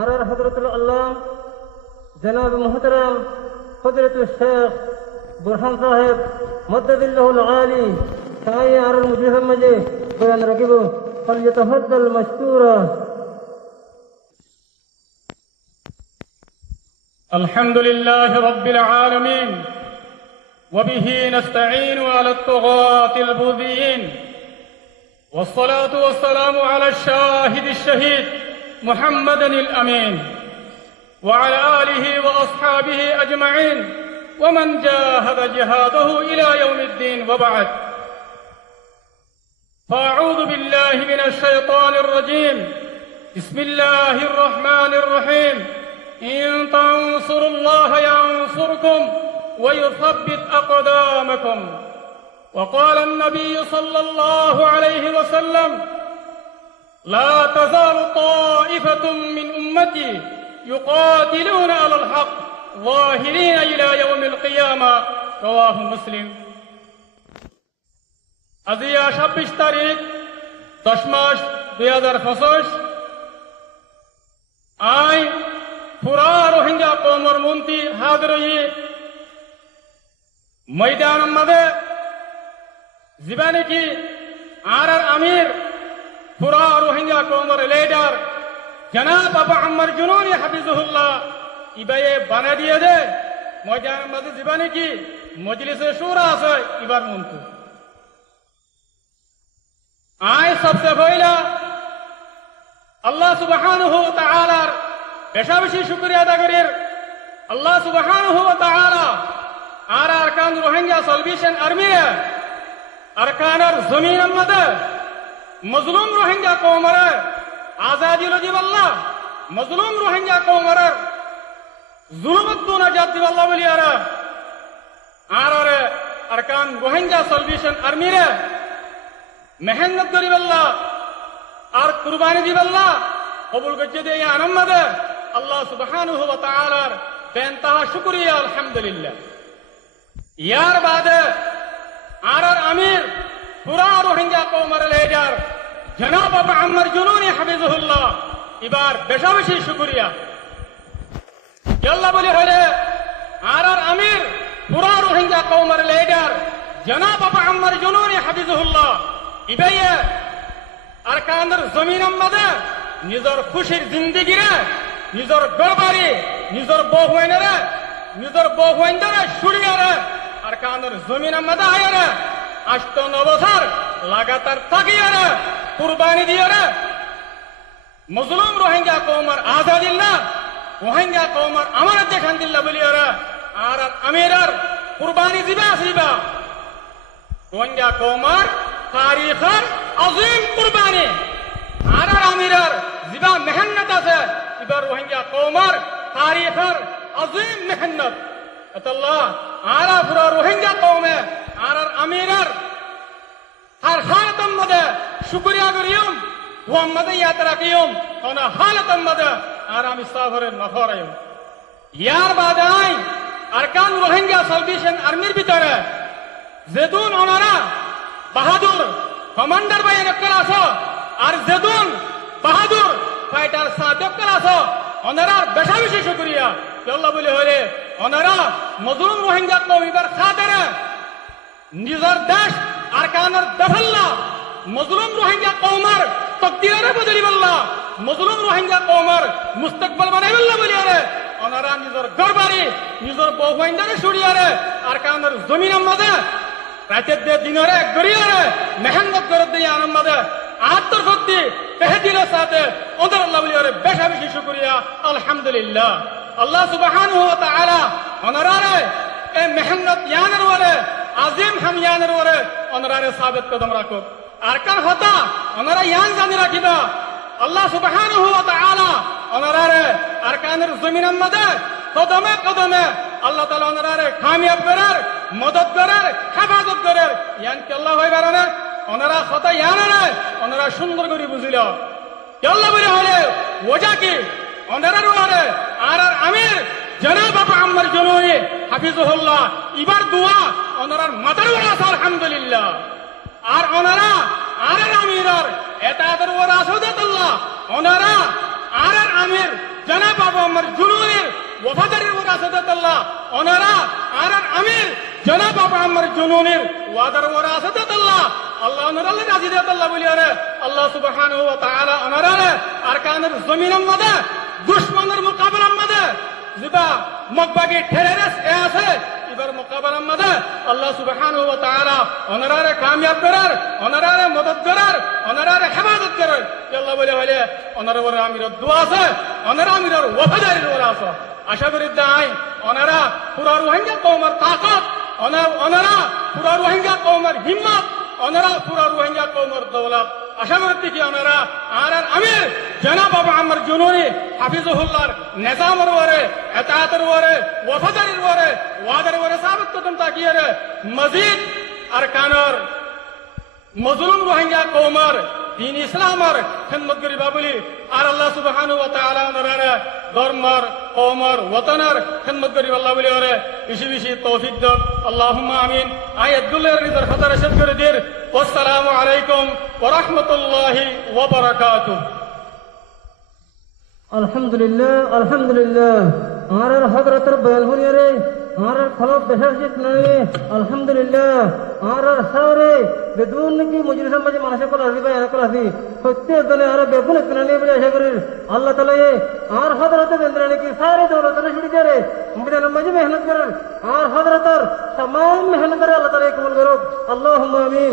আর হযরতুল আল্লাহ জনাব মুহতারাম হযরতুল শেখ বুরহান সাহেব মদ্দাদিল্লাহুল আলী সাই আর মুজহিদ মাঝে বয়ান রাখিব ফালইতাফাদ্দাল মাশকুরা। الحمد لله رب العالمين وبه نستعين على الطغاة البغيين والصلاة والسلام على الشاهد الشهيد محمد الأمين وعلى آله وأصحابه أجمعين ومن جاهد جهاده إلى يوم الدين وبعد. فأعوذ بالله من الشيطان الرجيم. بسم الله الرحمن الرحيم. إن تنصروا الله ينصركم ويثبت أقدامكم. وقال النبي صلى الله عليه وسلم: لا تزال طائفة من أمتي يقاتلون على الحق ظاهرين إلى يوم القيامة. رواه مسلم. আজিয়া 26 তারিখ 10 মাস 2025 আই পুরা রোহিঙ্গা কওমর মন্ত্রী হাজির হয়ে ময়দান মাঝে জীবানে কি আর আমির পুরা রোহিঙ্গা কওমর লিডার জনাব আবু আম্মার জুনুনি হাফিজুল্লাহ ইবায়ে বানা দিয়ে দে ময়দান মাঝে জীবানে কি মজলিসে শুরা আছে ইবার মন্ত্রী আই সবচেয়ে পয়লা আল্লাহ সুবহানাহু ওয়া তাআলার বেশা বেশি শুকরিয়া আদা করির। আল্লাহ সুবহানাহু ওয়া তাআলা আর আরকান রোহিঙ্গা সলভেশন আর্মি আরকানের জমিনের মধ্যে মজলুম রোহিঙ্গা কওমের আজাদি লজিব আল্লাহ মজলুম রোহিঙ্গা কওমের জুলুমত দু নাজাত দিব আল্লাহ বলি আর আরকান রোহিঙ্গা সলভেশন আর্মি রে মেহনত করিব আল্লাহ আর কুরবানি দিব আল্লাহ কবুল করতে দিয়ে আনন্দ আল্লাহ সুবহানাহু ওয়া তাআলার বেনতাহা শুকরিয়া আলহামদুলিল্লাহ। ইয়ার বাদে আর আমির পুরা রোহিঙ্গা কওমের লিডার জনাব আবু আম্মার জুনুনি হাফিজুল্লাহ এবার বেশা বেশি শুকরিয়া আল্লাহ বলি হলে আর আমির পুরা রোহিঙ্গা কওমের লিডার জনাব আবু আম্মার জুনুনি হাফিজুল্লাহ ইবাইয়ে আরকানের জমিনের মধ্যে নিজের খুশির জিন্দিগিরে নিজের গড়বাড়ি নিজের বহুয়াইনরে নিজের বহুয়াইনরে সুরিয়ারে আরকানের জমিনের মধ্যে আয়ারে 8 বছর লাগাতার থাকিয়ারে কুরবানি দিয়ারে মজলুম রোহিঙ্গা কওমের আজাদিল্লাহ রোহিঙ্গা কওমের আমানত দেখান দিল্লাহ বলিয়ারে আর আমিরার কুরবানি দিবা আসিবা রোহিঙ্গা কওমের তারিখের আজিম কুরবানি আর আমিরার জিবা মেহনত আছে এবার রোহিঙ্গা কওমের তারিখের আজিম মেহনত আল্লাহ আর পুরা রোহিঙ্গা কওমে আর আমিরার আর হালাতের মধ্যে শুকরিয়া করিম মুহাম্মদে ইয়াদ রাখিম কোন হালাতের মধ্যে আর আমি সাবরে নফরাইম। ইয়ার বাদে আই আরকান রোহিঙ্গা সলভেশন আর্মির ভিতরে যেদুন ওনারা বাহাদুর কমান্ডার বাইন করা আছো আর যেদুন বাহাদুর ফাইটার সাদক করা আছো ওনারা বেশা বেশি শুকরিয়া আল্লাহ বলে হলে ওনারা মজলুম রোহিঙ্গা কওমিবার খাতিরে নিজের দেশ আরকানের দফল্লা মজলুম রোহিঙ্গা কওমের তকদিরে বদলি বল্লা মজলুম রোহিঙ্গা কওমের মুস্তাকবাল বানাই বল্লা বলি আরে ওনারা নিজের গড়বাড়ি নিজের বহুয়াইনরে সুরিয়ারে আরকানের জমিনের মাঝে রাতের দিয়ে দিনরে গড়িয়ারে মেহনত করে দিয়ে আনন্দে আত্মশক্তি তেহদিলের সাথে ওদের আল্লাহ বলি আরে বেশা বেশি শুকরিয়া আলহামদুলিল্লাহ। আল্লাহ সুবহানাহু ওয়া তাআলা ওনারে এই মেহনত ইয়ানের ওরে আজিম হাম ইয়ানের ওরে ওনারে সাবিত কদম রাখো আরকান হতা ওনারা ইয়ান জানি রাখিবা আল্লাহ সুবহানাহু ওয়া তাআলা ওনারে আরকানের জমিনের মধ্যে কদমে কদমে আল্লাহ তাআলা ওনারে কামিয়াব করার মদদ করার হেফাজত করার ইয়ান কি আল্লাহ হয় বারানে ওনারা হতা ইয়ানে ওনারা সুন্দর করে বুঝিল আল্লাহ বলে হলে ওজা কি ওনারে ওরে আর আমির জনাব আবু আম্মার জুনুনি হাফিজুল্লাহ ইবার দোয়া ওনার মাথার উপর আছে আলহামদুলিল্লাহ। আর ওনারা আর আমিরার এটা ওরা আসুদাতুল্লাহ ওনারা আর আমির জনাব আবু আম্মার জুনুনের ওয়াফাদারির ওয়ারাসাত আল্লাহ ওনারা আর আমির জনাব আবু আম্মার জুনুনের ওয়াদার ওয়ারাসাত আল্লাহ আল্লাহ ওনারা রাজি দেত আল্লাহ বলি আরে আল্লাহ সুবহানাহু ওয়া তাআলা ওনারা আরকানের জমিনের মধ্যে দুশমনের মোকাবেলার মধ্যে যেটা মকবাগে ঠেরেস এ আছে এবার মোকাবেলার মধ্যে আল্লাহ সুবহানাহু ওয়া তাআলা ওনারা কামিয়াব করার ওনারা মদদ করার ওনারা হেফাজত করার আল্লাহ বলে হলে ওনারা ওর আমিরের দোয়া আছে ওনারা আমিরের ওয়াফাদারির ওরা আছে আশা করি দাই ওনারা পুরা রোহিঙ্গা কওমের তাকত ওনারা পুরা রোহিঙ্গা কওমের হিম্মত ওনারা পুরা রোহিঙ্গা কওমের দৌলত আশা করতে কি ওনারা আর আমির জনাব আবু আম্মার জুনুনি হাফিজুহুল্লাহর নিজামের ওরে ইতাআতের ওরে ওয়াফাদারির ওরে ওয়াদার ওরে সাবিত কদম তাকিয়ে রে মজিদ আরকানের মজলুম রোহিঙ্গা কওমের দিন ইসলামের খিদমত করিবা বলি আর আল্লাহ সুবহানাহু ওয়া তাআলা ওনারা ধর্মের কওমের ওয়াতনের খিদমত করিবা আল্লাহ বলি ওরে বেশি বেশি তৌফিক দাও আল্লাহুম্মা আমিন আয়াতুল্লাহর রিজার খাতা রশদ করে দির আসসালামু আলাইকুম ওয়া রাহমাতুল্লাহি ওয়া বারাকাতুহু আলহামদুলিল্লাহ আলহামদুলিল্লাহ আর হযরতের বয়ান শুনিয়ে রে আর খলক দেশের জিত নয় আলহামদুলিল্লাহ আর সারে বেদুন কি মজলিসের মাঝে মানুষের কল আসবি ভাই কল আসবি প্রত্যেক দলে আর বেগুন কিনানি বলে আশা করি আল্লাহ তাআলা আর হযরতের বেন্দ্রানি কি সারে দৌলতের ছুটি দে রে মুমিনের মাঝে মেহনত করেন আর হযরতের तमाम मेहनत करे अल्लाह ताला कबूल करो अल्लाहुम्मा आमीन।